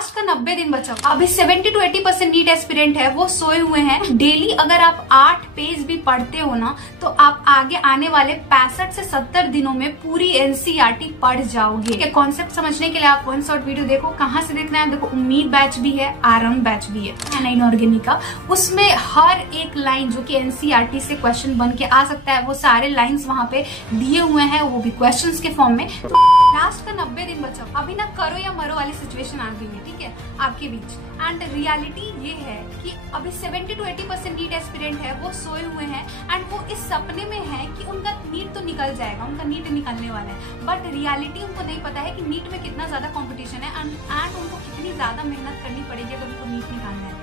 Last का 90 दिन बचा। अभी 70 to 80% नीट एस्पिरेंट है वो सोए हुए हैं। डेली अगर आप 8 पेज भी पढ़ते हो ना तो आप आगे आने वाले 65 से 70 दिनों में पूरी एनसीईआरटी पढ़ जाओगे। कॉन्सेप्ट समझने के लिए आप वन शॉट वीडियो देखो। कहाँ से देखना है? देखो, उम्मीद बैच भी है, आरंभ बैच भी है इनऑर्गेनिक का। उसमें हर एक लाइन जो कि एनसीईआरटी से क्वेश्चन बन के आ सकता है वो सारे लाइंस वहां पे दिए हुए हैं, वो भी क्वेश्चंस के फॉर्म में। लास्ट का 90 दिन बचा। अभी ना करो या मरो वाली सिचुएशन आ गई है, ठीक है, आपके बीच। एंड रियलिटी ये है कि अभी 70 to 80% नीट एस्पिरेंट है वो सोए हुए हैं एंड वो इस सपने में है कि उनका नीट तो निकल जाएगा, उनका नीट निकलने वाला है। बट रियलिटी उनको नहीं पता है कि नीट में कितना ज्यादा कॉम्पिटिशन है एंड उनको कितनी ज्यादा मेहनत करनी पड़ेगी अगर उनको नीट निकालना है,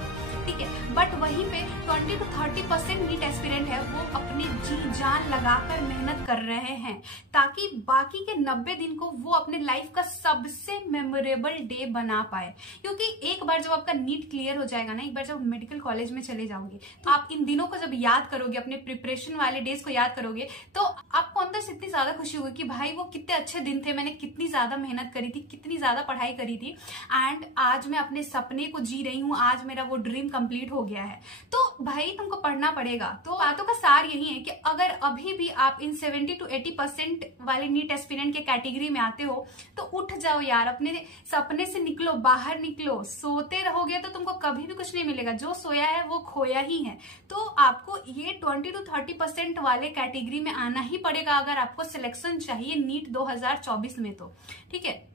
ठीक है। बट वहीं पे 20 to 30% नीट एस्पिरेंट है वो अपनी जी जान लगाकर मेहनत कर रहे हैं ताकि बाकी के 90 दिन को वो अपने लाइफ का सबसे मेमोरेबल डे बना पाए। क्योंकि एक बार जब आपका नीट क्लियर हो जाएगा ना, एक बार जब मेडिकल कॉलेज में चले जाओगे तो आप इन दिनों को जब याद करोगे, अपने प्रिपरेशन वाले डेज को याद करोगे, तो आपको अंदर से इतनी ज्यादा खुशी होगी कि भाई वो कितने अच्छे दिन थे, मैंने कितनी ज्यादा मेहनत करी थी, कितनी ज्यादा पढ़ाई करी थी एंड आज मैं अपने सपने को जी रही हूँ, आज मेरा वो ड्रीम कंप्लीट हो गया है। तो भाई तुमको पढ़ना पड़ेगा। तो बातों का सार यही है कि अगर अभी भी आप इन 70 to 80% वाले नीट एस्पिरेंट के कैटेगरी में आते हो तो उठ जाओ यार, अपने सपने से निकलो, बाहर निकलो। सोते रहोगे तो तुमको कभी भी कुछ नहीं मिलेगा, जो सोया है वो खोया ही है। तो आपको ये 20 to 30% वाले कैटेगरी में आना ही पड़ेगा अगर आपको सिलेक्शन चाहिए नीट 2024 में, तो ठीक है।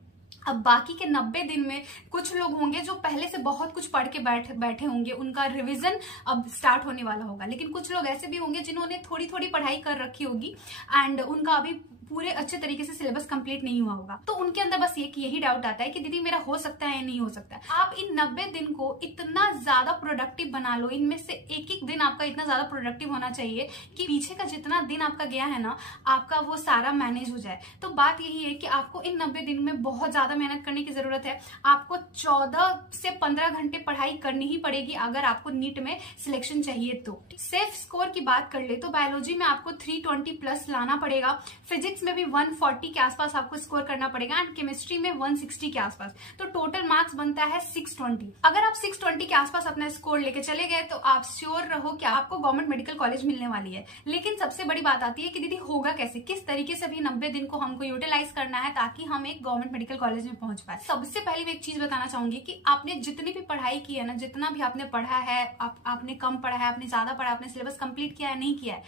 अब बाकी के 90 दिन में कुछ लोग होंगे जो पहले से बहुत कुछ पढ़ के बैठे होंगे, उनका रिवीजन अब स्टार्ट होने वाला होगा। लेकिन कुछ लोग ऐसे भी होंगे जिन्होंने थोड़ी थोड़ी पढ़ाई कर रखी होगी एंड उनका अभी पूरे अच्छे तरीके से सिलेबस कंप्लीट नहीं हुआ होगा। तो उनके अंदर बस यही डाउट आता है कि दीदी मेरा हो सकता है या नहीं हो सकता है। आप इन 90 दिन को इतना ज्यादा प्रोडक्टिव बना लो, इनमें से एक एक दिन आपका इतना ज्यादा प्रोडक्टिव होना चाहिए कि पीछे का जितना दिन आपका गया है ना, आपका वो सारा मैनेज हो जाए। तो बात यही है कि आपको इन 90 दिन में बहुत ज्यादा मेहनत करने की जरूरत है। आपको 14 से 15 घंटे पढ़ाई करनी ही पड़ेगी अगर आपको नीट में सिलेक्शन चाहिए तो। सेफ स्कोर की बात कर ले तो बायोलॉजी में आपको 320 प्लस लाना पड़ेगा, फिजिक्स में भी 140 के आसपास आपको स्कोर करना पड़ेगा एंड केमिस्ट्री में 160 के आसपास। तो टोटल मार्क्स बनता है 620। अगर आप 620 के आसपास अपना स्कोर लेके चले गए तो आप श्योर रहो कि आपको गवर्नमेंट मेडिकल कॉलेज मिलने वाली है। लेकिन सबसे बड़ी बात आती है कि दीदी होगा कैसे, किस तरीके से भी 90 दिन को हमको यूटिलाइज करना है ताकि हम एक गवर्नमेंट मेडिकल कॉलेज में पहुंच पाए। सबसे पहले मैं एक चीज बताना चाहूंगी कि आपने जितनी भी पढ़ाई की है ना, जितना भी आपने पढ़ा है, आपने कम पढ़ा है, आपने ज्यादा पढ़ा, आपने सिलेबस कंप्लीट किया है, नहीं किया है,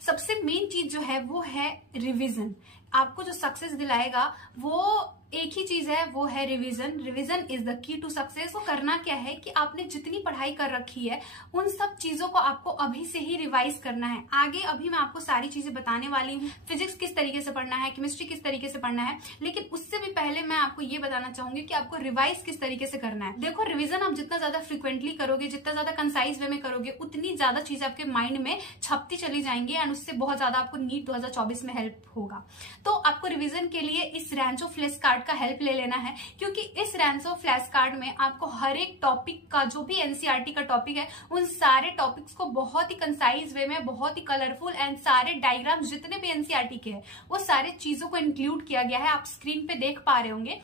सबसे मेन चीज जो है वो है रिवीजन। आपको जो सक्सेस दिलाएगा वो एक ही चीज है, वो है revision. Revision is the key to success. वो करना क्या है कि आपने जितनी पढ़ाई कर रखी है उन सब चीजों को आपको अभी से ही रिवाइज करना है। आगे अभी मैं आपको सारी चीजें बताने वाली हूँ, फिजिक्स किस तरीके से पढ़ना है, केमिस्ट्री किस तरीके से पढ़ना है, लेकिन उससे भी पहले मैं आपको ये बताना चाहूंगी कि आपको रिवाइज किस तरीके से करना है। देखो, रिविजन आप जितना ज्यादा फ्रिक्वेंटली करोगे, जितना ज्यादा कंसाइज वे में करोगे, उतनी ज्यादा चीजें आपके माइंड में छपती चली जाएंगी एंड उससे बहुत ज्यादा आपको नीट 2024 में हेल्प होगा। तो आपको रिविजन के लिए इस रैंचो फ्लैश कार्ड का हेल्प ले लेना है, क्योंकि इस रैंचो फ्लैश कार्ड में आपको हर एक टॉपिक का, जो भी एनसीईआरटी का टॉपिक है, उन सारे टॉपिक्स को बहुत ही कंसाइज वे में, बहुत ही कलरफुल एंड सारे डायग्राम जितने भी एनसीईआरटी के हैं वो सारे चीजों को इंक्लूड किया गया है। आप स्क्रीन पे देख पा रहे होंगे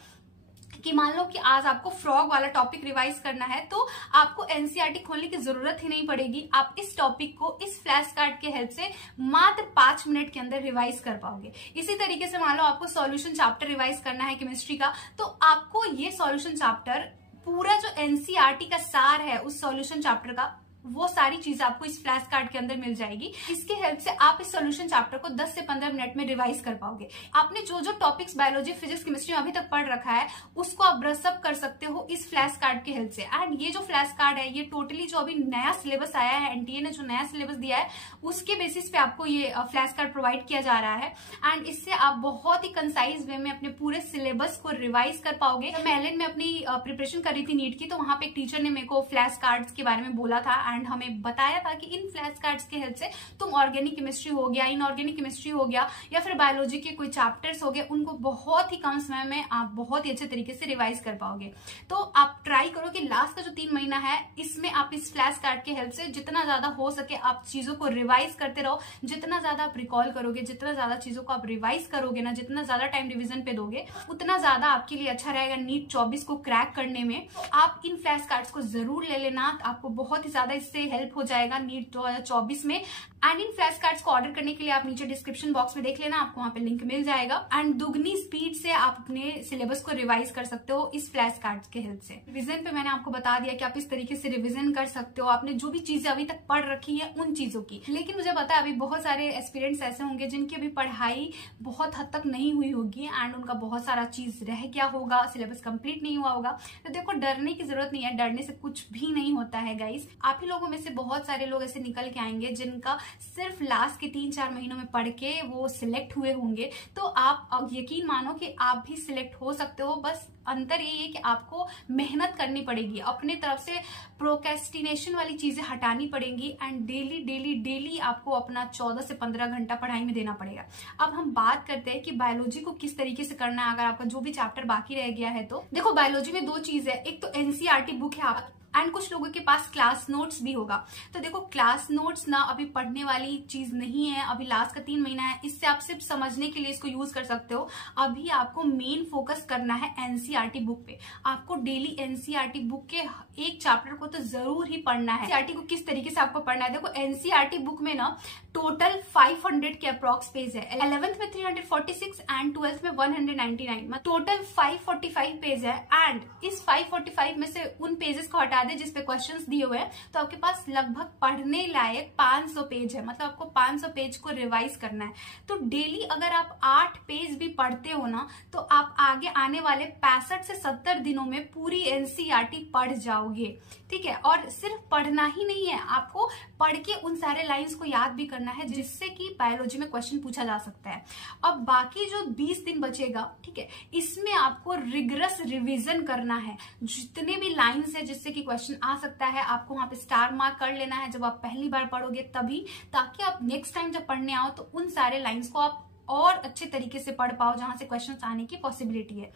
कि मान लो कि आज आपको फ्रॉग वाला टॉपिक रिवाइज करना है तो आपको एनसीईआरटी खोलने की जरूरत ही नहीं पड़ेगी। आप इस टॉपिक को इस फ्लैश कार्ड के हेल्प से मात्र 5 मिनट के अंदर रिवाइज कर पाओगे। इसी तरीके से मान लो आपको सॉल्यूशन चैप्टर रिवाइज करना है केमिस्ट्री का, तो आपको ये सॉल्यूशन चैप्टर, पूरा जो एनसीईआरटी का सार है उस सॉल्यूशन चैप्टर का, वो सारी चीज आपको इस फ्लैश कार्ड के अंदर मिल जाएगी। इसके हेल्प से आप इस सॉल्यूशन चैप्टर को 10 से 15 मिनट में रिवाइज कर पाओगे। आपने जो जो टॉपिक्स बायोलॉजी, फिजिक्स, केमिस्ट्री में अभी तक पढ़ रखा है उसको आप ब्रश अप कर सकते हो इस फ्लैश कार्ड के हेल्प से। एंड ये जो फ्लैश कार्ड है, ये टोटली जो अभी नया सिलेबस आया है, एनटीए ने जो नया सिलेबस दिया है उसके बेसिस पे आपको ये फ्लैश कार्ड प्रोवाइड किया जा रहा है एंड इससे आप बहुत ही कंसाइज वे में अपने पूरे सिलेबस को रिवाइज कर पाओगे। मैं एलएन में अपनी प्रिपरेशन कर रही थी नीट की, तो वहां पे एक टीचर ने मेरे को फ्लैश कार्ड्स के बारे में बोला था एंड हमें बताया था कि इन फ्लैश कार्ड्स के हेल्प से तुम ऑर्गेनिक केमिस्ट्री हो गया, इनऑर्गेनिक केमिस्ट्री हो गया या फिर बायोलॉजी के कोई चैप्टर्स हो गए, उनको बहुत ही कम समय में आप बहुत ही अच्छे तरीके से रिवाइज कर पाओगे। तो आप ट्राई करो कि लास्ट का जो 3 महीना है इसमें आप इस फ्लैश कार्ड के हेल्प से जितना ज्यादा हो सके आप चीजों को रिवाइज करते रहो। जितना ज्यादा आप रिकॉल करोगे, जितना ज्यादा चीजों को आप रिवाइज करोगे ना, जितना ज्यादा टाइम रिवीजन पे दोगे, उतना ज्यादा आपके लिए अच्छा रहेगा नीट 24 को क्रैक करने में। तो आप इन फ्लैश कार्ड्स को जरूर ले लेना, आपको बहुत ही ज्यादा इससे हेल्प हो जाएगा नीट 2024 में। एंड इन फ्लैश कार्ड्स को ऑर्डर करने के लिए आप नीचे डिस्क्रिप्शन बॉक्स में देख लेना, आपको वहां पे लिंक मिल जाएगा। एंड दुगनी स्पीड से आप अपने सिलेबस को रिवाइज कर सकते हो इस फ्लैश कार्ड्स के हेल्प से। रिवीजन पे मैंने आपको बता दिया कि आप इस तरीके से रिवीजन कर सकते हो आपने जो भी चीजें अभी तक पढ़ रखी है उन चीजों की। लेकिन मुझे पता है अभी बहुत सारे एस्पिरेंट्स ऐसे होंगे जिनकी अभी पढ़ाई बहुत हद तक नहीं हुई होगी एंड उनका बहुत सारा चीज रह गया होगा, सिलेबस कंप्लीट नहीं हुआ होगा। तो देखो, डरने की जरूरत नहीं है, डरने से कुछ भी नहीं होता है गाइस। आप ही लोगों में से बहुत सारे लोग ऐसे निकल के आएंगे जिनका सिर्फ लास्ट के 3-4 महीनों में पढ़ के वो सिलेक्ट हुए होंगे। तो आप यकीन मानो कि आप भी सिलेक्ट हो सकते हो। बस अंतर यही है कि आपको मेहनत करनी पड़ेगी, अपने तरफ से प्रोक्रेस्टिनेशन वाली चीजें हटानी पड़ेंगी एंड डेली डेली डेली आपको अपना 14 से 15 घंटा पढ़ाई में देना पड़ेगा। अब हम बात करते हैं कि बायोलॉजी को किस तरीके से करना है अगर आपका जो भी चैप्टर बाकी रह गया है। तो देखो, बायोलॉजी में 2 चीज है, एक तो एनसीईआरटी बुक है आप एंड कुछ लोगों के पास क्लास नोट्स भी होगा। तो देखो, क्लास नोट्स ना अभी पढ़ने वाली चीज नहीं है, अभी लास्ट का 3 महीना है, इससे आप सिर्फ समझने के लिए इसको यूज कर सकते हो। अभी आपको मेन फोकस करना है एनसीईआरटी बुक पे। आपको डेली एनसीईआरटी बुक के एक चैप्टर को तो जरूर ही पढ़ना है। एनसीईआरटी को किस तरीके से आपको पढ़ना है, देखो एनसीईआरटी बुक में ना टोटल 500 के अप्रॉक्स पेज है। 11th में 346 एंड 12th में 199, टोटल 545 पेज है। एंड इस 545 में से उन पेजेस को हटा दे जिसपे क्वेश्चंस दिए हुए हैं, तो आपके पास लगभग पढ़ने लायक 500 पेज है। मतलब आपको 500 पेज को रिवाइज करना है। तो डेली अगर आप 8 पेज भी पढ़ते हो ना, तो आप आगे आने वाले 65 से 70 दिनों में पूरी एनसीईआरटी पढ़ जाओगे। ठीक है, और सिर्फ पढ़ना ही नहीं है, आपको पढ़ के उन सारे लाइंस को याद भी करना है जिससे कि बायोलॉजी में क्वेश्चन पूछा जा सकता है। अब बाकी जो 20 दिन बचेगा, ठीक है, इसमें आपको रिगरस रिवीजन करना है। जितने भी लाइंस है जिससे कि क्वेश्चन आ सकता है, आपको वहां पे स्टार मार्क कर लेना है जब आप पहली बार पढ़ोगे तभी, ताकि आप नेक्स्ट टाइम जब पढ़ने आओ तो उन सारे लाइंस को आप और अच्छे तरीके से पढ़ पाओ जहां से क्वेश्चंस आने की पॉसिबिलिटी है।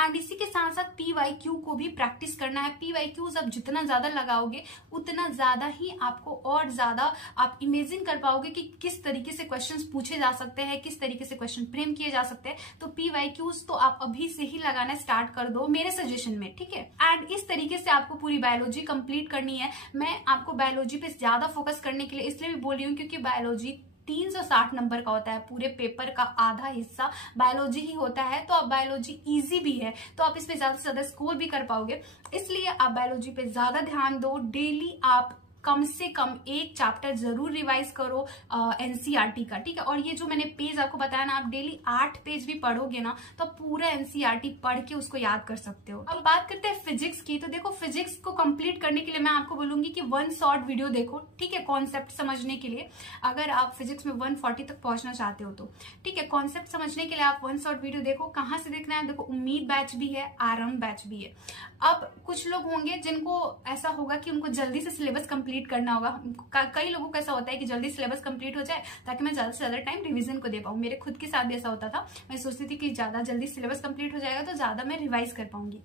एंड इसी के साथ साथ पीवाईक्यू को भी प्रैक्टिस करना है। पीवाईक्यूज आप जितना ज्यादा लगाओगे उतना ज्यादा ही आपको और ज्यादा आप इमेजिन कर पाओगे कि किस तरीके से क्वेश्चंस पूछे जा सकते हैं, किस तरीके से क्वेश्चन फ्रेम किए जा सकते हैं। तो पीवाईक्यूज तो आप अभी से ही लगाना स्टार्ट कर दो मेरे सजेशन में, ठीक है। एंड इस तरीके से आपको पूरी बायोलॉजी कंप्लीट करनी है। मैं आपको बायोलॉजी पे ज्यादा फोकस करने के लिए इसलिए भी बोल रही हूँ क्योंकि बायोलॉजी 360 नंबर का होता है। पूरे पेपर का आधा हिस्सा बायोलॉजी ही होता है। तो अब बायोलॉजी इजी भी है, तो आप इसमें ज्यादा से ज्यादा स्कोर भी कर पाओगे। इसलिए आप बायोलॉजी पे ज्यादा ध्यान दो। डेली आप कम से कम एक चैप्टर जरूर रिवाइज करो एनसीईआरटी का, ठीक है। और ये जो मैंने पेज आपको बताया ना, आप डेली 8 पेज भी पढ़ोगे ना तो पूरा एनसीईआरटी पढ़ के उसको याद कर सकते हो। अब बात करते हैं फिजिक्स की। तो देखो, फिजिक्स को कंप्लीट करने के लिए मैं आपको बोलूंगी कि 1 शॉर्ट वीडियो देखो, ठीक है, कॉन्सेप्ट समझने के लिए। अगर आप फिजिक्स में 140 तक पहुंचना चाहते हो तो ठीक है, कॉन्सेप्ट समझने के लिए आप 1 शॉर्ट वीडियो देखो। कहाँ से देखना है, देखो उम्मीद बैच भी है, आरंभ बैच भी है। अब कुछ लोग होंगे जिनको ऐसा होगा कि उनको जल्दी से सिलेबस कंप्लीट करना होगा। कई लोगों को ऐसा होता है कि जल्दी सिलेबस कंप्लीट हो जाए ताकि मैं ज्यादा से ज्यादा टाइम रिवीजन को दे पाऊं। मेरे खुद के साथ भी ऐसा होता था, मैं सोचती थी कि ज्यादा जल्दी सिलेबस कंप्लीट हो जाएगा तो ज्यादा मैं रिवाइज कर पाऊंगी।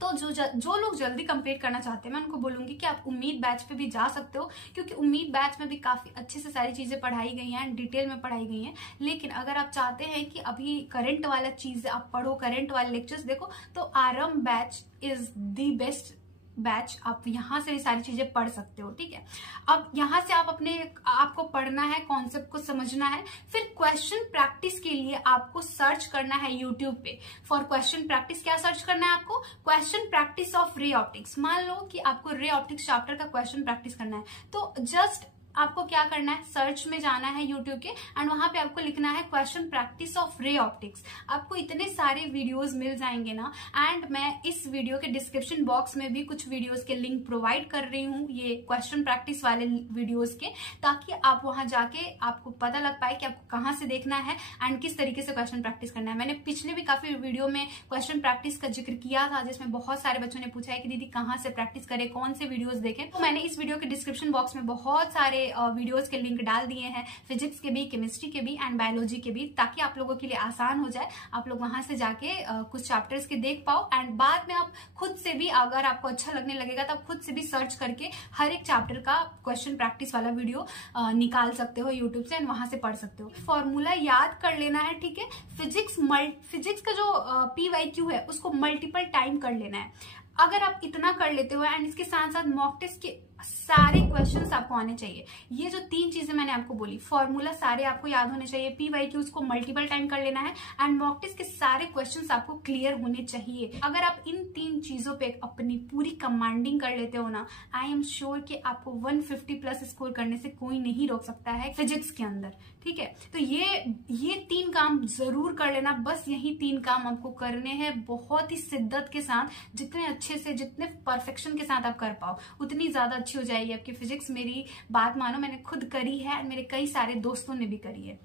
तो जो लोग जल्दी कंप्लीट करना चाहते हैं, मैं उनको बोलूंगी कि आप उम्मीद बैच पे भी जा सकते हो, क्योंकि उम्मीद बैच में भी काफी अच्छे से सारी चीजें पढ़ाई गई हैं, डिटेल में पढ़ाई गई हैं। लेकिन अगर आप चाहते हैं कि अभी करंट वाला चीज आप पढ़ो, करंट वाले लेक्चर्स देखो, तो आरंभ batch is the best batch. आप यहाँ से भी सारी चीजें पढ़ सकते हो, ठीक है। अब यहाँ से आपको पढ़ना है, कॉन्सेप्ट को समझना है। फिर क्वेश्चन प्रैक्टिस के लिए आपको सर्च करना है यूट्यूब पे। फॉर क्वेश्चन प्रैक्टिस क्या सर्च करना है आपको, question practice of ray optics. मान लो कि आपको रे ऑप्टिक्स चैप्टर का क्वेश्चन प्रैक्टिस करना है, तो जस्ट आपको क्या करना है, सर्च में जाना है यूट्यूब के एंड वहां पे आपको लिखना है question practice of ray optics. आपको इतने सारे वीडियोस मिल जाएंगे ना, एंड मैं इस वीडियो के डिस्क्रिप्शन बॉक्स में भी कुछ वीडियोस के लिंक प्रोवाइड कर रही हूँ, ये क्वेश्चन प्रैक्टिस वाले वीडियोस के, ताकि आप वहां जाके आपको पता लग पाए कि आपको कहाँ से देखना है एंड किस तरीके से क्वेश्चन प्रैक्टिस करना है। मैंने पिछले भी काफी वीडियो में क्वेश्चन प्रैक्टिस का जिक्र किया था, जिसमें बहुत सारे बच्चों ने पूछा है कि दीदी कहाँ से प्रैक्टिस करें, कौन से वीडियोस देखें। तो मैंने इस वीडियो के डिस्क्रिप्शन बॉक्स में बहुत सारे वीडियोस के लिंक डाल दिए हैं, फिजिक्स के भी, केमिस्ट्री के भी एंड बायोलॉजी के भी, ताकि आप लोगों के लिए आसान हो जाए, आप लोग वहां से जाके कुछ चैप्टर्स के देख पाओ एंड बाद में आप खुद से भी, अगर आपको अच्छा लगने लगेगा तो आप खुद से भी सर्च करके हर एक चैप्टर का क्वेश्चन प्रैक्टिस वाला वीडियो निकाल सकते हो यूट्यूब से एंड वहां से पढ़ सकते हो। फॉर्मूला याद कर लेना है, ठीक है। फिजिक्स का जो PYQ है उसको मल्टीपल टाइम कर लेना है। अगर आप इतना कर लेते हो एंड इसके साथ साथ मॉक टेस्ट के सारे क्वेश्चंस आपको आने चाहिए। ये जो 3 चीजें मैंने आपको बोली, फॉर्मूला सारे आपको याद होने चाहिए, PYQs को मल्टीपल टाइम कर लेना है एंड मॉक टेस्ट के सारे क्वेश्चंस आपको क्लियर होने चाहिए। अगर आप इन 3 चीजों पे अपनी पूरी कमांडिंग कर लेते हो ना, आई एम श्योर कि आपको 150 प्लस स्कोर करने से कोई नहीं रोक सकता है फिजिक्स के अंदर, ठीक है। तो ये 3 काम जरूर कर लेना, बस यही 3 काम आपको करने हैं बहुत ही शिद्दत के साथ, जितने अच्छे से, जितने परफेक्शन के साथ आप कर पाओ उतनी ज्यादा अच्छी हो जाएगी आपकी फिजिक्स। मेरी बात मानो, मैंने खुद करी है, मेरे कई सारे दोस्तों ने भी करी है।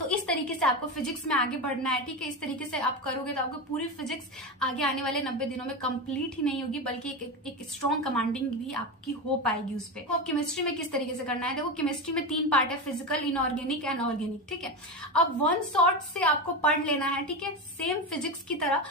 तो इस तरीके से आपको फिजिक्स में आगे बढ़ना है, ठीक है। इस तरीके से आप करोगे तो आपको पूरी फिजिक्स आगे आने वाले 90 दिनों में कंप्लीट ही नहीं होगी, बल्कि एक स्ट्रॉन्ग कमांडिंग भी आपकी हो पाएगी उस पर। तो केमिस्ट्री में किस तरीके से करना है, देखो केमिस्ट्री में 3 पार्ट है, फिजिकल, इनऑर्गेनिक एंड ऑर्गेनिक, ठीक है। अब 1 शॉट से आपको पढ़ लेना है, ठीक है। सेम फिजिक्स की तरह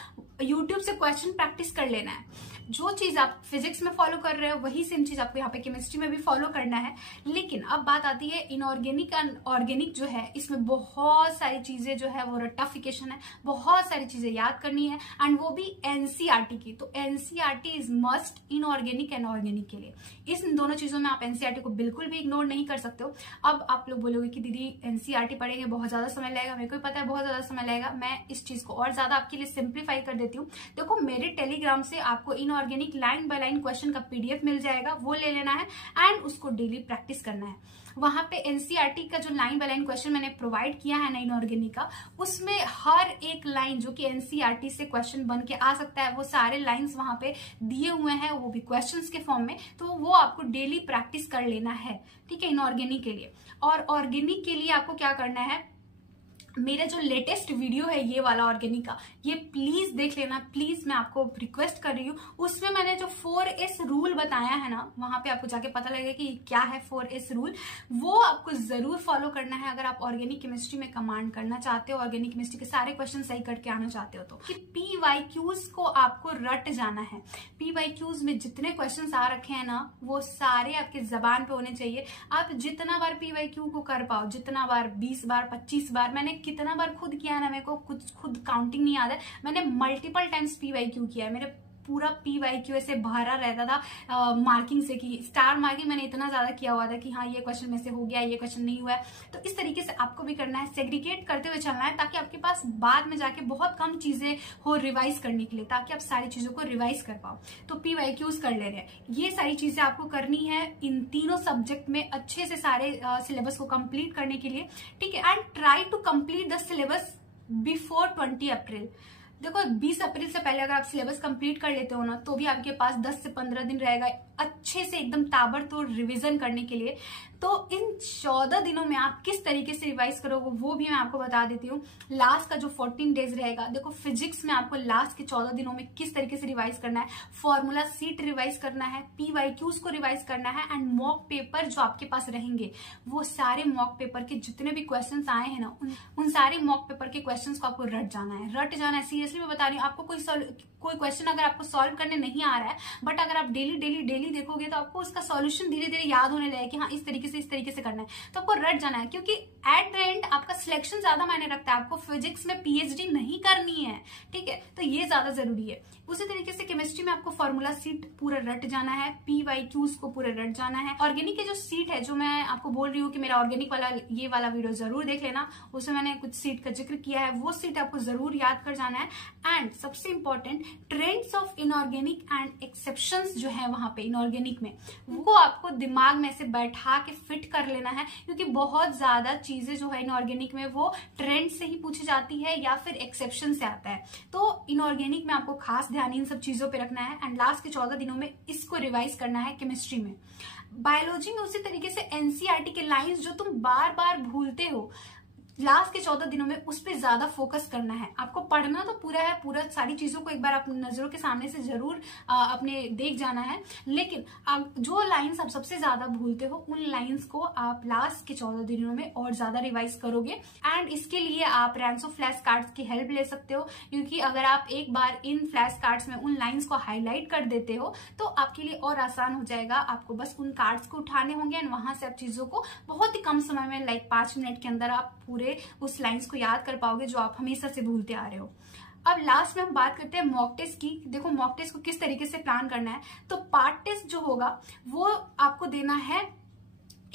यूट्यूब से क्वेश्चन प्रैक्टिस कर लेना है। जो चीज आप फिजिक्स में फॉलो कर रहे हो वही सेम चीज आपको यहाँ पे केमिस्ट्री में भी फॉलो करना है। लेकिन अब बात आती है इनऑर्गेनिक एंड ऑर्गेनिक जो है, इसमें बहुत सारी चीजें जो है वो रट्टाफिकेशन है, बहुत सारी चीजें याद करनी है एंड वो भी एनसीईआरटी की। तो NCERT is must inorganic and organic के लिए। इस दोनों चीजों में आप एनसीईआरटी को बिल्कुल भी इग्नोर नहीं कर सकते हो। अब आप लोग बोलोगे कि दीदी एनसीईआरटी पढ़ेंगे बहुत ज्यादा समय लगेगा, मेरे को भी पता है बहुत ज्यादा समय लगेगा। मैं इस चीज को और ज्यादा आपके लिए सिंप्लीफाई कर देती हूँ। देखो, मेरे टेलीग्राम से आपको inorganic line by line question का PDF मिल जाएगा, वो ले लेना है एंड उसको डेली प्रैक्टिस करना है। वहां पे एनसीईआरटी का जो लाइन बाय लाइन क्वेश्चन मैंने प्रोवाइड किया है ना इनऑर्गेनिक का, उसमें हर एक लाइन जो कि एनसीईआरटी से क्वेश्चन बन के आ सकता है, वो सारे लाइंस वहां पे दिए हुए हैं, वो भी क्वेश्चंस के फॉर्म में। तो वो आपको डेली प्रैक्टिस कर लेना है, ठीक है, इनऑर्गेनिक के लिए। और ऑर्गेनिक के लिए आपको क्या करना है, मेरा जो लेटेस्ट वीडियो है ये वाला ऑर्गेनिक का, ये प्लीज देख लेना, प्लीज, मैं आपको रिक्वेस्ट कर रही हूँ। उसमें मैंने जो 4S रूल बताया है ना, वहां पे आपको जाके पता लगेगा कि क्या है 4S रूल, वो आपको जरूर फॉलो करना है अगर आप ऑर्गेनिक केमिस्ट्री में कमांड करना चाहते हो, ऑर्गेनिक केमिस्ट्री के सारे क्वेश्चन सही करके आना चाहते हो। तो कि PYQs को आपको रट जाना है। PYQs में जितने क्वेश्चन आ रखे हैं ना, वो सारे आपके जबान पे होने चाहिए। आप जितना बार PYQ को कर पाओ, जितना बार, 20 बार, 25 बार, मैंने कितना बार खुद किया है ना, मेरे को कुछ खुद काउंटिंग नहीं याद है, मैंने मल्टीपल टाइम्स PYQ किया है। मेरे पूरा PYQ ऐसे भरा रहता था मार्किंग से, कि स्टार मार्किंग मैंने इतना ज्यादा किया हुआ था कि हाँ ये क्वेश्चन में से हो गया, ये क्वेश्चन नहीं हुआ है। तो इस तरीके से आपको भी करना है, सेग्रीगेट करते हुए चलना है, ताकि आपके पास बाद में जाके बहुत कम चीजें हो रिवाइज करने के लिए, ताकि आप सारी चीजों को रिवाइज कर पाओ। तो PYQs कर ले रहे हैं, ये सारी चीजें आपको करनी है इन तीनों सब्जेक्ट में अच्छे से सारे सिलेबस को कंप्लीट करने के लिए, ठीक है। And try to complete the syllabus before 20 April. देखो, 20 अप्रैल से पहले अगर आप सिलेबस कंप्लीट कर लेते हो ना, तो भी आपके पास 10 से 15 दिन रहेगा अच्छे से एकदम ताबड़तोड़ रिवीजन करने के लिए। तो इन 14 दिनों में आप किस तरीके से रिवाइज करोगे वो भी मैं आपको बता देती हूँ। लास्ट का जो 14 डेज रहेगा, देखो फिजिक्स में आपको लास्ट के 14 दिनों में किस तरीके से रिवाइज करना है, फॉर्मूला सीट रिवाइज करना है, PYQs को रिवाइज करना है एंड मॉक पेपर जो आपके पास रहेंगे, वो सारे मॉक पेपर के जितने भी क्वेश्चन आए हैं ना, उन सारे मॉक पेपर के क्वेश्चन को आपको रट जाना है। सीरियसली मैं बता रही हूँ, आपको कोई क्वेश्चन अगर आपको सॉल्व करने नहीं आ रहा है, बट अगर आप डेली देखोगे तो आपको उसका सॉल्यूशन धीरे धीरे याद होने लगेगा कि हाँ इस तरीके से करना है। तो आपको रट जाना है, क्योंकि एट द एंड आपका सिलेक्शन ज्यादा मायने रखता है। आपको फिजिक्स में PhD नहीं करनी है, ठीक है, तो ये ज्यादा जरूरी है। उसी तरीके से केमिस्ट्री में आपको फॉर्मूला सीट पूरा रट जाना है, PYQs को पूरा रट जाना है। ऑर्गेनिक के जो सीट है, जो मैं आपको बोल रही हूँ कि मेरा ऑर्गेनिक वाला ये वाला वीडियो जरूर देख लेना, उसमें मैंने कुछ सीट का जिक्र किया है, वो सीट आपको जरूर याद कर जाना है। एंड सबसे important, trends of inorganic and exceptions जो है वहां पे इनऑर्गेनिक में, वो आपको दिमाग में से बैठा के फिट कर लेना है, क्योंकि बहुत ज्यादा चीजें जो है इनऑर्गेनिक में वो ट्रेंड से ही पूछी जाती है या फिर एक्सेप्शन से आता है। तो इनऑर्गेनिक में आपको खास ध्यान इन सब चीजों पे रखना है एंड लास्ट के 14 दिनों में इसको रिवाइज करना है। केमिस्ट्री में, बायोलॉजी में उसी तरीके से एनसीईआरटी के लाइंस जो तुम बार बार भूलते हो, लास्ट के 14 दिनों में उस पर ज्यादा फोकस करना है। आपको पढ़ना तो पूरा है, पूरा सारी चीजों को एक बार अपनी नजरों के सामने से जरूर अपने देख जाना है, लेकिन जो लाइंस आप सबसे ज्यादा भूलते हो उन लाइंस को आप लास्ट के 14 दिनों में और ज्यादा रिवाइज करोगे। एंड इसके लिए आप रैंसो फ्लैश कार्ड्स की हेल्प ले सकते हो, क्योंकि अगर आप एक बार इन फ्लैश कार्ड्स में उन लाइंस को हाईलाइट कर देते हो तो आपके लिए और आसान हो जाएगा। आपको बस उन कार्ड्स को उठाने होंगे एंड वहां से आप चीजों को बहुत ही कम समय में, लाइक 5 मिनट के अंदर आप पूरे उस लाइंस को याद कर पाओगे जो आप हमेशा से भूलते आ रहे हो। अब लास्ट में हम बात करते हैं मॉक टेस्ट की। देखो मॉक टेस्ट को किस तरीके से प्लान करना है। तो पार्ट टेस्ट जो होगा वो आपको देना है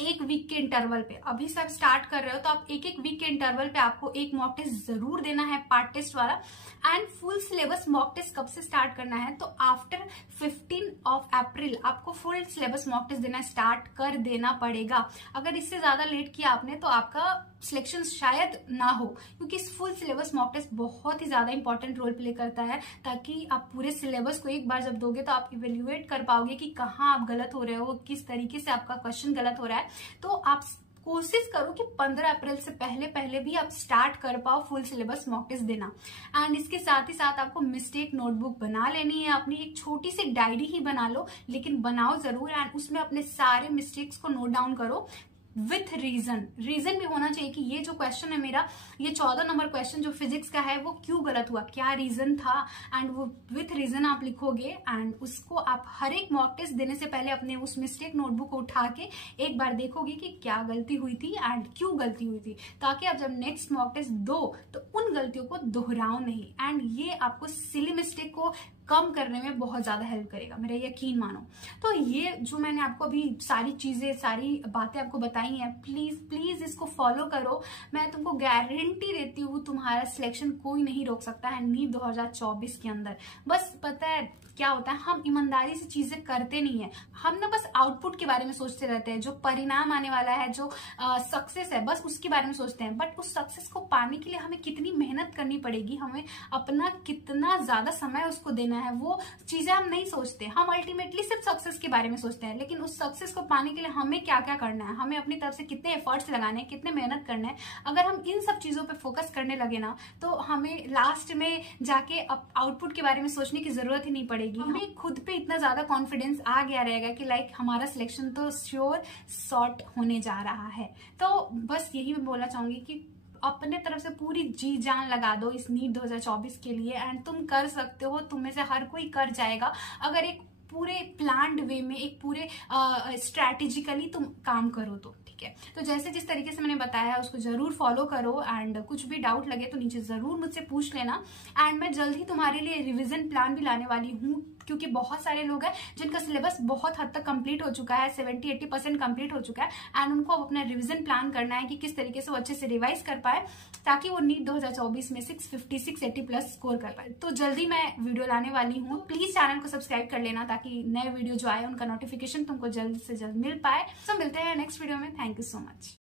1 वीक के इंटरवल पे। अभी से आप स्टार्ट कर रहे हो तो आप 1 वीक के इंटरवल पे आपको एक मॉक टेस्ट जरूर देना है, पार्ट टेस्ट वाला। And full syllabus mock test कब से स्टार्ट करना है, तो आफ्टर 15 अप्रैल आपको फुल सिलेबस मॉक टेस्ट देना स्टार्ट कर देना पड़ेगा। अगर इससे ज्यादा लेट किया आपने तो आपका सिलेक्शन शायद ना हो, क्योंकि इस फुल सिलेबस मॉक टेस्ट बहुत ही ज्यादा इंपॉर्टेंट रोल प्ले करता है, ताकि आप पूरे सिलेबस को एक बार जब दोगे तो आप इवेल्युएट कर पाओगे कि कहाँ आप गलत हो रहे हो, किस तरीके से आपका क्वेश्चन गलत हो रहा है। तो आप कोशिश करो कि 15 अप्रैल से पहले भी आप स्टार्ट कर पाओ फुल सिलेबस मॉक टेस्ट देना। एंड इसके साथ ही साथ आपको मिस्टेक नोटबुक बना लेनी है, अपनी एक छोटी सी डायरी ही बना लो, लेकिन बनाओ जरूर एंड उसमें अपने सारे मिस्टेक्स को नोट डाउन करो विथ रीजन भी होना चाहिए कि ये जो क्वेश्चन है मेरा, ये 14 नंबर क्वेश्चन जो फिजिक्स का है वो क्यों गलत हुआ, क्या रीजन था, एंड वो विथ रीजन आप लिखोगे। एंड उसको आप हर एक मॉक टेस्ट देने से पहले अपने उस मिस्टेक नोटबुक को उठा के एक बार देखोगे कि क्या गलती हुई थी एंड क्यों गलती हुई थी, ताकि आप जब नेक्स्ट मॉक टेस्ट दो तो उन गलतियों को दोहराओ नहीं। एंड ये आपको सिली मिस्टेक को कम करने में बहुत ज्यादा हेल्प करेगा, मेरा यकीन मानो। तो ये जो मैंने आपको अभी सारी चीजें, सारी बातें आपको बताई हैं, प्लीज प्लीज इसको फॉलो करो। मैं तुमको गारंटी देती हूँ तुम्हारा सिलेक्शन कोई नहीं रोक सकता है नीट 2024 के अंदर। बस पता है क्या होता है, हम ईमानदारी से चीजें करते नहीं है, हम ना बस आउटपुट के बारे में सोचते रहते हैं, जो परिणाम आने वाला है, जो सक्सेस है, बस उसके बारे में सोचते हैं। बट उस सक्सेस को पाने के लिए हमें कितनी मेहनत करनी पड़ेगी, हमें अपना कितना ज्यादा समय उसको देना है, वो चीजें हम नहीं सोचते। हम अल्टीमेटली सिर्फ सक्सेस के बारे में सोचते हैं, लेकिन उस सक्सेस को पाने के लिए हमें क्या क्या करना है, हमें अपनी तरफ से कितने एफर्ट्स लगाने हैं, कितने मेहनत करना है। अगर हम इन सब चीजों पे फोकस करने लगे ना तो हमें लास्ट में जाके आउटपुट के बारे में सोचने की जरूरत ही नहीं पड़ेगी। हमें खुद पे इतना ज्यादा कॉन्फिडेंस आ गया रहेगा कि लाइक हमारा सिलेक्शन तो श्योर सॉर्ट होने जा रहा है। तो बस यही मैं बोलना चाहूंगी कि अपने तरफ से पूरी जी जान लगा दो इस नीट 2024 के लिए एंड तुम कर सकते हो, तुम में से हर कोई कर जाएगा अगर एक पूरे प्लान्ड वे में, एक पूरे स्ट्रैटेजिकली तुम काम करो तो। ठीक है, तो जैसे जिस तरीके से मैंने बताया है उसको जरूर फॉलो करो एंड कुछ भी डाउट लगे तो नीचे जरूर मुझसे पूछ लेना। एंड मैं जल्द ही तुम्हारे लिए रिवीजन प्लान भी लाने वाली हूँ, क्योंकि बहुत सारे लोग हैं जिनका सिलेबस बहुत हद तक कंप्लीट हो चुका है, 70-80% कंप्लीट हो चुका है एंड उनको अब अपना रिवीजन प्लान करना है कि किस तरीके से वो अच्छे से रिवाइज कर पाए ताकि वो नीट 2024 में 650 680 प्लस स्कोर कर पाए। तो जल्दी मैं वीडियो लाने वाली हूँ, प्लीज चैनल को सब्सक्राइब कर लेना ताकि नए वीडियो जो आए उनका नोटिफिकेशन तुमको जल्द से जल्द मिल पाए। तो मिलते हैं नेक्स्ट वीडियो में। Thank you so much.